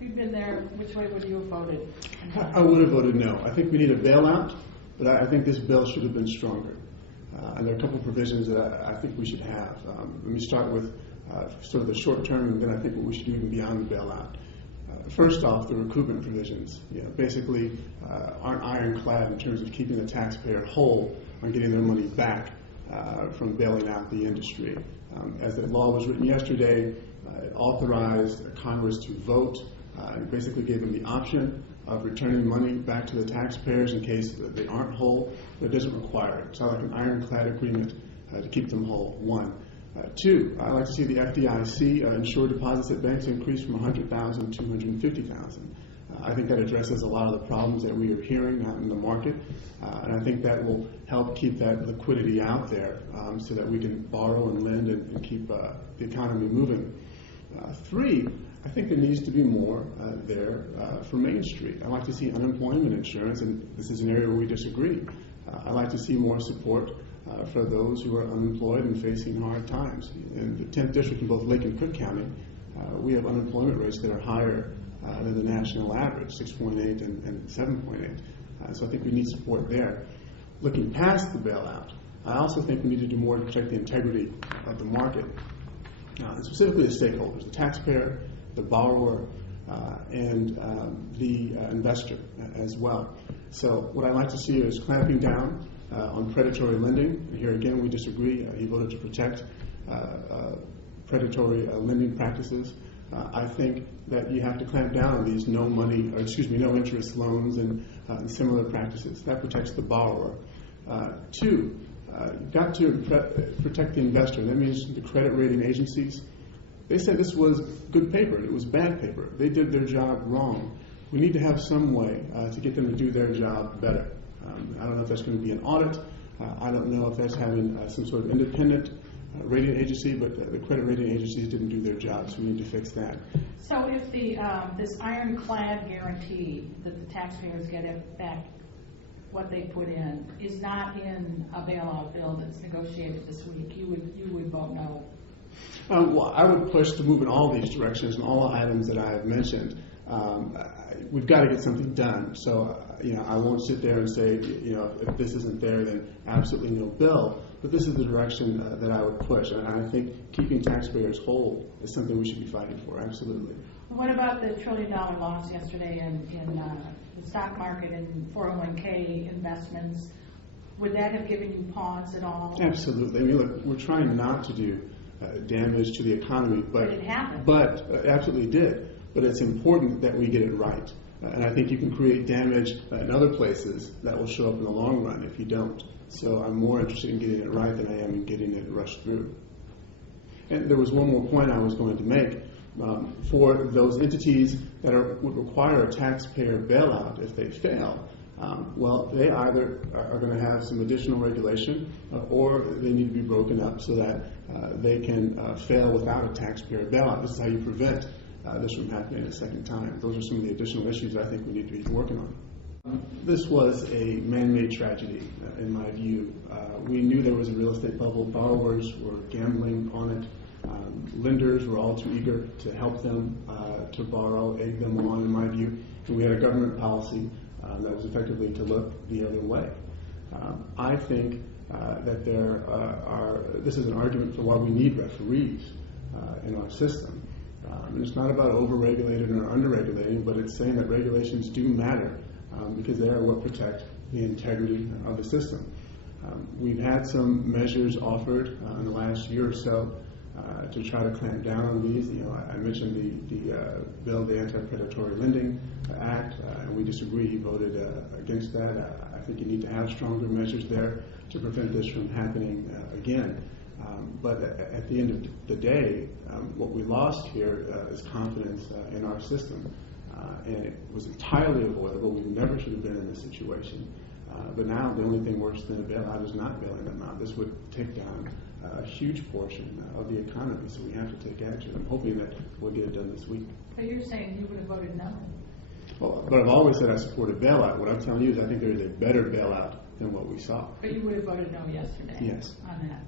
If you'd been there, which way would you have voted? I would have voted no. I think we need a bailout, but I think this bill should have been stronger. And there are a couple of provisions that I think we should have. Let me start with sort of the short term, and then I think what we should do even beyond the bailout. First off, the recoupment provisions basically aren't ironclad in terms of keeping the taxpayer whole on getting their money back from bailing out the industry. As the law was written yesterday, it authorized Congress to vote. It basically gave them the option of returning money back to the taxpayers in case they aren't whole, but it doesn't require it. It's not like an ironclad agreement to keep them whole, one. Two, I'd like to see the FDIC insured deposits at banks increase from $100,000 to $250,000. I think that addresses a lot of the problems that we are hearing out in the market, and I think that will help keep that liquidity out there so that we can borrow and lend and keep the economy moving. Three, I think there needs to be more there for Main Street. I'd like to see unemployment insurance, and this is an area where we disagree. I'd like to see more support for those who are unemployed and facing hard times. In the 10th District in both Lake and Cook County, we have unemployment rates that are higher than the national average, 6.8 and 7.8. So I think we need support there. Looking past the bailout, I also think we need to do more to protect the integrity of the market, and specifically the stakeholders, the taxpayer, the borrower, and the investor as well. So what I'd like to see is clamping down on predatory lending. And here again, we disagree. He voted to protect predatory lending practices. I think that you have to clamp down on these no interest loans and similar practices. That protects the borrower. Two, you've got to protect the investor. That means the credit rating agencies. They said this was good paper. It was bad paper. They did their job wrong. We need to have some way to get them to do their job better. I don't know if that's going to be an audit. I don't know if that's having some sort of independent rating agency, but the credit rating agencies didn't do their job, so we need to fix that. So if this ironclad guarantee that the taxpayers get it back what they put in is not in a bailout bill that's negotiated this week, you would vote no? Well, I would push to move in all these directions and all the items that I have mentioned. We've got to get something done. So, I won't sit there and say, if this isn't there, then absolutely no bill. But this is the direction that I would push. And I think keeping taxpayers whole is something we should be fighting for, absolutely. What about the $1 trillion loss yesterday in the stock market and 401k investments? Would that have given you pause at all? Absolutely. I mean, look, we're trying not to do damage to the economy, but it happened. But absolutely did. But it's important that we get it right. And I think you can create damage in other places that will show up in the long run if you don't. So I'm more interested in getting it right than I am in getting it rushed through. And there was one more point I was going to make. For those entities that would require a taxpayer bailout if they fail, well, they either are going to have some additional regulation or they need to be broken up so that they can fail without a taxpayer bailout. This is how you prevent this from happening a second time. Those are some of the additional issues I think we need to be working on. This was a man-made tragedy, in my view. We knew there was a real estate bubble. Borrowers were gambling on it. Lenders were all too eager to help them to borrow, egg them on, in my view. And we had a government policy that was effectively to look the other way. I think that this is an argument for why we need referees in our system. And it's not about over-regulating or under-regulating, but it's saying that regulations do matter because they are what protect the integrity of the system. We've had some measures offered in the last year or so to try to clamp down on these. I mentioned the bill, the Anti-Predatory Lending Act, and we disagree. He voted against that. I think you need to have stronger measures there to prevent this from happening again. But at the end of the day, what we lost here is confidence in our system. And it was entirely avoidable. We never should have been in this situation. But now the only thing worse than a bailout is not bailing them out. This would take down a huge portion of the economy, so we have to take action. I'm hoping that we'll get it done this week. So you're saying you would have voted no? Well, but I've always said I support a bailout. What I'm telling you is I think there is a better bailout than what we saw. But you would have voted no yesterday? Yes. On that?